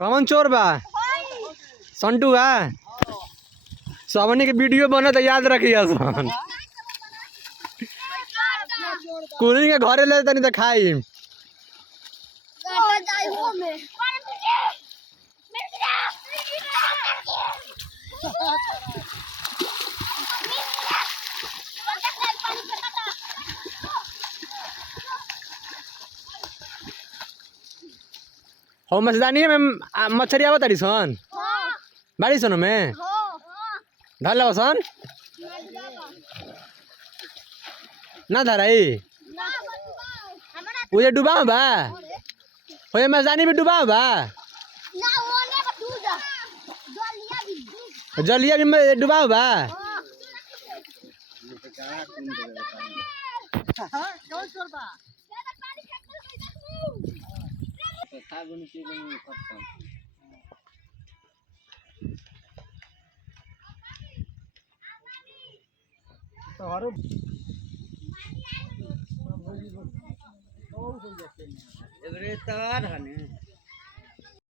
कौन चोर बा? संटू बा। सबनी के वीडियो बना तो याद रखिए सन। कुनी के घरे ले तनी तो खाई। हो मछदानी में मछरी आवत तारी सन। बाड़ी सन में धर लो सन ना धराई उजे डूबा बा हो मछदानी में डूबा बा जलिया भी डूबा बा एवरे तार हने